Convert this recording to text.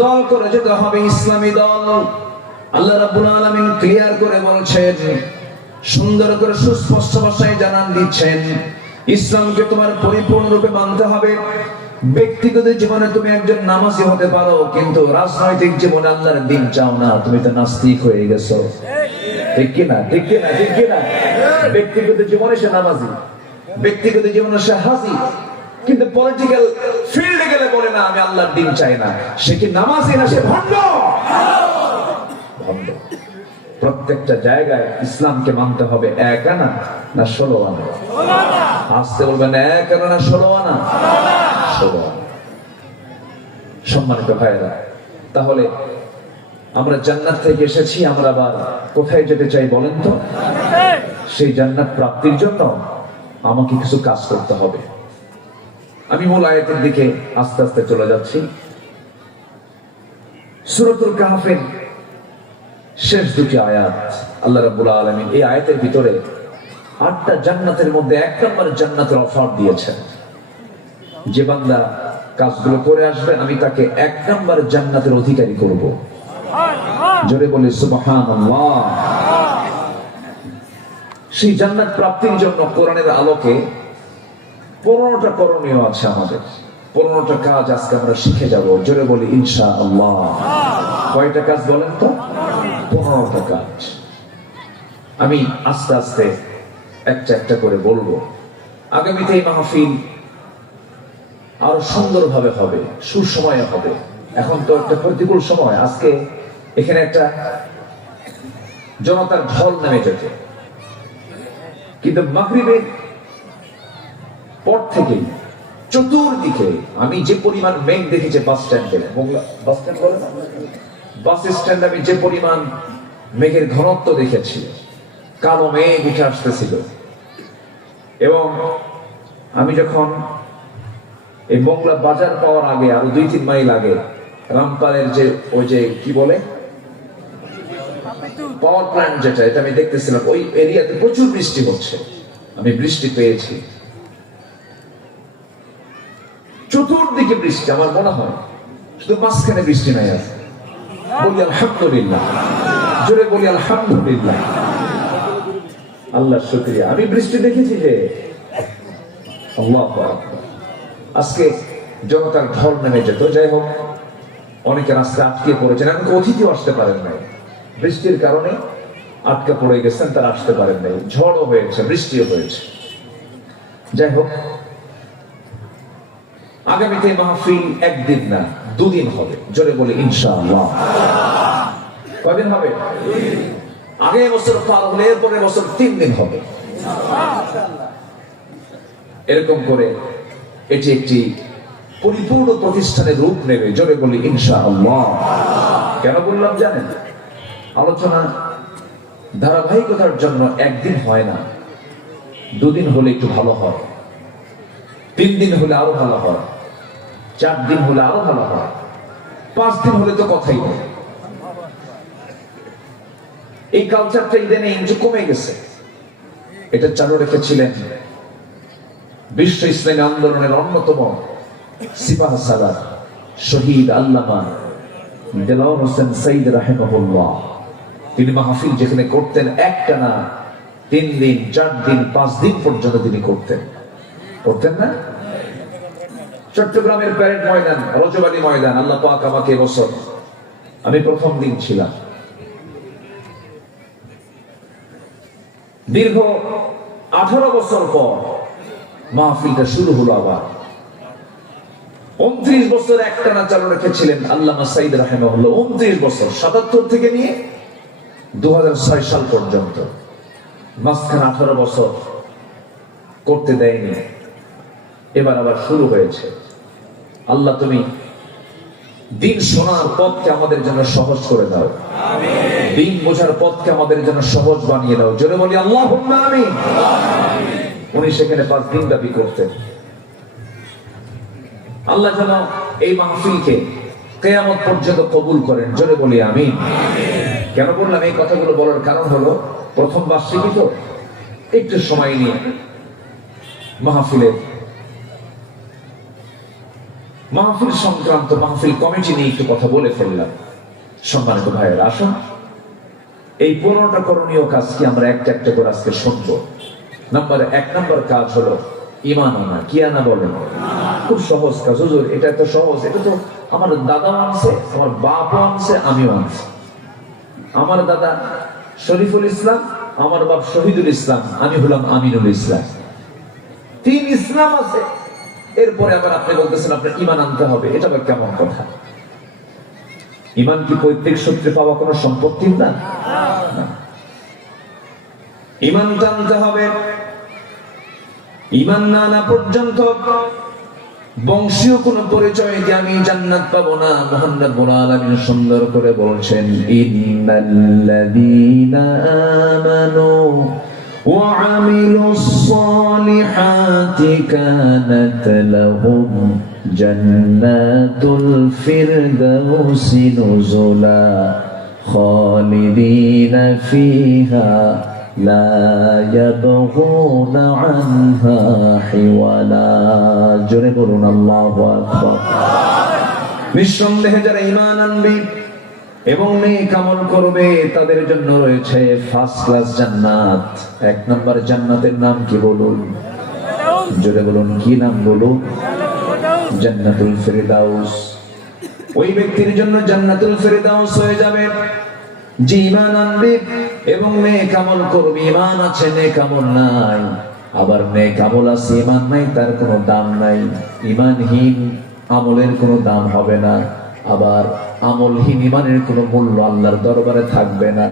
দল করে যেতে হবে ইসলামী দল। আল্লাহ রাব্বুল আলামিন ক্লিয়ার করে বলছেন, সুন্দর করে সুস্পষ্ট ভাষায় জানান দিচ্ছেন, ইসলামকে তোমার পরিপূর্ণরূপে মানতে হবে। ব্যক্তিগত জীবনে তুমি একজন নামাজি হতে পারো, কিন্তু রাজনৈতিক জীবনে আল্লাহর দিন চাও না, তুমি তো নাস্তিক হয়ে গেছো। ঠিক কিনা ঠিক কিনা ঠিক কিনা ব্যক্তিগত জীবনে সে নামাজি, ব্যক্তিগত জীবনে সে হাজি কিন্তু পলিটিক্যাল ফিল্ডে গেলে বলে, না, আমি আল্লাহর দিন চাই না। সে কি নামাজি না, সে ভণ্ড? ভণ্ড। প্রত্যেকটা জায়গায় ইসলামকে মানতে হবে এক আনা না ষোলো আনা? আসতে বলবেন, এক আনা না ষোলো আনা? ষোলো সম্মানিত ভাইয়েরা, তাহলে আমরা জান্নাত থেকে এসেছি, আমরা আবার কোথায় যেতে চাই বলেন তো? সেই জান্নাত প্রাপ্তির জন্য আমাকে কিছু কাজ করতে হবে। আমি মূল আয়াতের দিকে আস্তে আস্তে চলে যাচ্ছি। সুরতুল কাহাফের শেষ দুটি আয়াত, আল্লাহ রাব্বুল আলামিন এই আয়াতের ভিতরে আটটা জান্নাতের মধ্যে এক নম্বর জান্নাতের অফার দিয়েছেন। যে বান্দা কাজগুলো করে আসবে, আমি তাকে এক নম্বর জান্নাতের অধিকারী করব। জোরে বলি, সুবহানাল্লাহ। সেই জান্নাত প্রাপ্তির জন্য কোরআনের আলোকে পনেরোটা করণীয় আছে আমাদের। পনেরোটা কাজ আজকে আমরা শিখে যাব। জোরে বলি ইনশা আল্লাহ কয়টা কাজ বলেন তো? পনেরোটা কাজ। আমি আস্তে আস্তে একটা একটা করে বলব। আগামীতে এই মাহফিল আরও সুন্দরভাবে হবে, সুসময়ে হবে। এখন তো একটা প্রতিকূল সময়। আজকে এখানে একটা জনতার ঢল নেমে যেত কিন্তু মাগরিবের পর থেকেই চতুর্দিকে আমি যে পরিমাণ মেঘ দেখেছি বাস স্ট্যান্ডে বাস স্ট্যান্ড? বাস স্ট্যান্ড আমি যে পরিমাণ মেঘের ঘনত্ব দেখেছি, কালো মেঘ উঠে আসতেছিল। এবং আমি যখন এই মোংলা বাজার পাওয়ার আগে, আরও দুই, তিন মাইল আগে, রামপালের যে, ওই যে, কি বলে? পাওয়ার প্ল্যান্ট যেটা, এটা আমি দেখতেছিলাম, ওই এরিয়াতে প্রচুর বৃষ্টি হচ্ছে। আমি বৃষ্টি পেয়েছি। চতুর্দিকে বৃষ্টি, আমার মনে হয় শুধু মাঝখানে বৃষ্টি নাই আছে বলি আলহামদুলিল্লাহ। জোরে বলি আলহামদুলিল্লাহ। আল্লাহ শুক্রিয়া। আমি বৃষ্টি দেখেছি যে। আজকে জনতার ঢল নেমে যেত। যাই হোক, অনেকে রাস্তায় আটকে পড়েছেন। এমনকি অতিথিও আসতে পারেন নাই। বৃষ্টির কারণে আটকে পড়ে গেছেন, তারা আসতে পারেন নাই। ঝড়ও হয়েছে, বৃষ্টিও হয়েছে। যাই হোক আগামীতে মাহফিল একদিন না, দুদিন হবে। জোরে বলে ইনশাআল্লাহ। কদিন হবে? আগে বছর পার হলে এরপরে বছর তিন দিন হবে। এরকম করে এটি একটি পরিপূর্ণ প্রতিষ্ঠানের রূপ নেবে, জোরে বলি ইনশাআল্লাহ। কেন বললাম জানেন? আলোচনা ধারাবাহিকতার জন্য একদিন হয় না, দুদিন হলে একটু ভালো হয়। তিন দিন হলে আরও ভালো হয়। চার দিন হলে আরও ভালো হয়। পাঁচ দিন হলে তো কথাই নেই এই কালচারটা ইদানে ইঞ্জু কমে গেছে। এটা চালু রেখেছিলেন বিশ্ব ইসলামী আন্দোলনের অন্যতম সিপাহ সালার শহীদ আল্লামা দেলাওয়ার হোসেন সাইদ রাহেমাহুল্লাহ। তিনি মাহফিল যেখানে করতেন একটা না তিন দিন, চার দিন, পাঁচ দিন পর্যন্ত তিনি করতেন। করতেন না? চট্টগ্রামের প্যারেড ময়দান, রজবাড়ি ময়দান, আল্লাহ পাক আমাকে এবছর আমি প্রথম দিন ছিলাম। দীর্ঘ আঠারো বছর পর মাহফিলটা শুরু হলো আবার। উনত্রিশ বছর একটানা চালু রেখেছিলেন আল্লামা সাইদ রাহেমাহুল্লাহ, উনত্রিশ বছর, সাতাত্তর থেকে নিয়ে দু হাজার ছয় সাল পর্যন্ত। মাঝখানে আঠারো বছর করতে দেয়নি। এবার আবার শুরু হয়েছে। আল্লাহ তুমি দিন শোনার পথকে আমাদের জন্য সহজ করে দাও। দিন বোঝার পথকে আমাদের জন্য সহজ বানিয়ে দাও। জোরে বলি আল্লাহ আমি উনি সেখানে পাঁচ দিন দাবি করতেন। আল্লাহ যেন এই মাহফিলকে কেয়ামত পর্যন্ত কবুল করেন। জোরে বলি আমি কেন বললাম এই কথাগুলো বলার কারণ হলো, প্রথম বার্ষিকী তো একটু সময় নিয়ে মাহফিলের মাহফিল সংক্রান্ত মাহফিল কমিটি নিয়ে একটু কথা বলে ফেললাম। সম্মানিত ভাইয়ের, আসুন। এই পনেরোটা করণীয় কাজ কি আমরা একটা একটা করে আজকে শুনব। নাম্বার এক, নাম্বার কাজ হলো ইমান আনা। কি আনা বলেন? খুব সহজ কাজ। হুজুর, এটা তো সহজ। এটা তো আমার দাদা আনছে, আমার বাপও আনছে, আমিও আনছি। আমার দাদা শরীফুল ইসলাম, আমার বাপ শহীদুল ইসলাম, আমি হলাম আমিনুল ইসলাম। তিন ইসলাম আছে। এরপরে আবার আপনি বলতেছেন, আপনার ইমান আনতে হবে। এটা আবার কেমন কথা? ইমান কি পৈতৃক সূত্রে পাওয়া কোনো সম্পত্তির না। ইমান টানতে হবে। ইমান না আনা পর্যন্ত বংশীয় কোন পরিচয় দিয়ে আমি জান্নাত পাবো না। মোহাম্মদ রব্বুল আলামিন সুন্দর করে বলছেন, ইন্নাল্লাযীনা আমানু وعملوا الصالحات كانت لهم جنات الفردوس نزلا خالدين فيها لا يبغون عنها حولا জোরে বলুন আল্লাহু আকবার নিঃসন্দেহে যারা ঈমান আনবে এবং নেক আমল করবে, তাদের জন্য রয়েছে ফার্স্ট ক্লাস জান্নাত। এক নম্বর জান্নাতের নাম কি বলুন? জোরে বলুন, কি নাম বলুন? জান্নাতুল ফেরদাউস। ওই ব্যক্তির জন্য জান্নাতুল ফেরদাউস হয়ে যাবে। যে ইমান আনবে এবং নেক আমল করবে। ইমান আছে, নেক আমল নাই। আবার নেক আমল আছে ইমান নাই, তার কোনো দাম নাই। ইমানহীন আমলের কোনো দাম হবে না। আবার আমলহীন ইমানের কোনো মূল্য আল্লাহর দরবারে থাকবে না।